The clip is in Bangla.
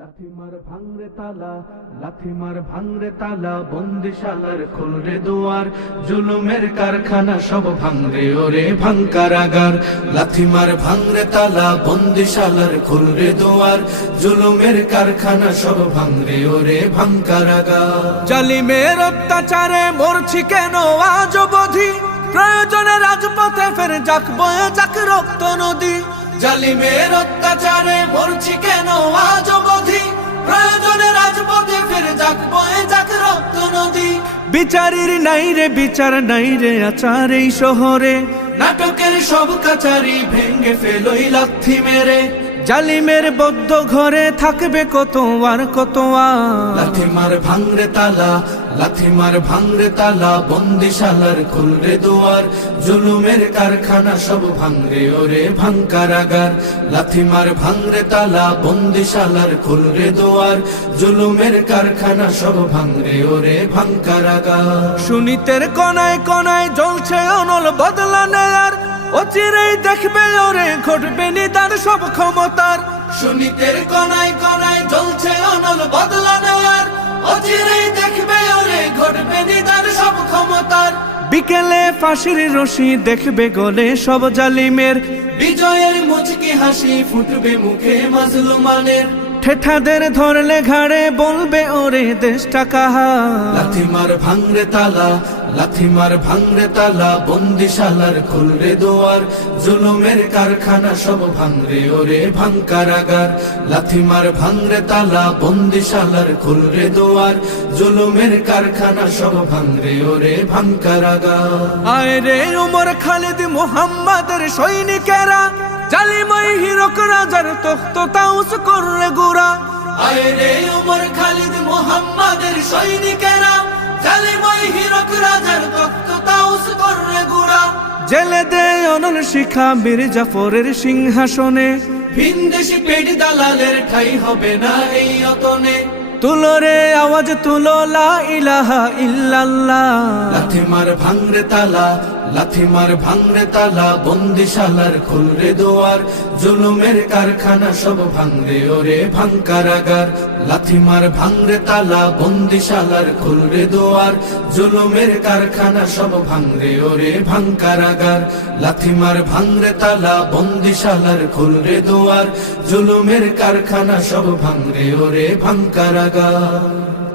লাথিমার ভাঙরে তালা, লাথিমার ভাঙরে তালা, বন্দিশালার খুলরে দুয়ার, জুলুমের কারখানা সব ভাঙরে ওরে ভাঙকারাগার। লাথিমার ভাঙরে তালা, বন্দিশালার খুলরে দুয়ার, জুলুমের কারখানা সব ভাঙরে ওরে ভাঙকারাগার। জালিমের অত্যাচারে মরছি কেন আজ অবধি, প্রয়োজনে রাজপথে ফের যাক বয়ে যাক রক্ত নদী। জালিমের অত্যাচারে মরছি কেন আজ অবধি, প্রয়োজনে রাজপথে ফের যাক বয়ে যাক রক্ত নদী। বিচারের নাই রে বিচার নাই রে আচার এই শহরে, নাটকের সব কাচারি ভেঙ্গে ফেলোই লাথি মেরে। জালিমের বদ্ধ ঘরে থাকবে কত আর কত আর। লাথিমার ভাঙরে তালা, লাথিমার ভাঙরে তালা, বন্দিশালার খুলরে দুয়ার, জুলুমের কারখানা সব ভাঙরে ওরে ভাঙকারাগার। লাথিমার ভাঙরে তালা, বন্দিশালার খুলরে দুয়ার, জুলুমের কারখানা সব ভাঙরে ওরে ভাঙকারাগার। সুনীতের কনায় কনায় জ্বলছে অনল বদলা নেয়ার, অচিরেই দেখবে ওরে ঘটবে নিদান সব ক্ষমতার। সুনীতের কনায় কনায় জ্বলছে অনল বদলা নেওয়ার, অচিরেই দেখবে ওরে ঘটবে নিদান সব ক্ষমতার। বিকেলে ফাঁসির রশি দেখবে গলে সব জালিমের, বিজয়ের মুচকি হাসি ফুটবে মুখে মাজলুমানের। ঠেঠাদের ধরলে ঘাড়ে বলবে ওরে দেশটা কাহা। লাথিমার ভাঙরে তালা, লাথিমার ভাঙরে তালা, বন্দিশালার খুলরে দুয়ার, জুলুমের কারখানা সব ভাঙরে ওরে ভাঙকারাগার। লাথিমার ভাঙরে তালা, বন্দিশালার খুলরে দুয়ার, জুলুমের কারখানা সব ভাঙরে ওরে ভাঙকারাগার। আয় রে উমর খালিদ মুহাম্মাদের সৈনিকেরা, জালিমই হিরক রাজার তখ্ত তাউস করলে গুড়া। আয় রে উমর খালিদ মুহাম্মাদের সৈনিকেরা, জালিমই হিরক রাজার তখ্ত তাউস করলে গুড়া। জেলে দে অনল শিখা বীর জাফরের সিংহাসনে, ভিনদেশি পেট দালালের ঠাই হবে না এই অতনে। তুলো রে আওয়াজ তুলো লা ইলাহা ইল্লাল্লাহ। লাথিমার ভাঙরে তালা, লাথিমার ভাঙরে তালা, বন্দিশালার খুলরে দুয়ার, জুলুমের কারখানা সব ভাঙরে ওরে ভাঙকারাগার। লাথিমার ভাঙরে তালা, বন্দিশালার খুলরে দুয়ার, জুলুমের কারখানা সব ভাঙরে ওরে ভাঙকারাগার। লাথিমার ভাঙরে তালা, বন্দিশালার খুলরে দুয়ার, জুলুমের কারখানা সব ভাঙরে ওরে ভাঙকারাগার।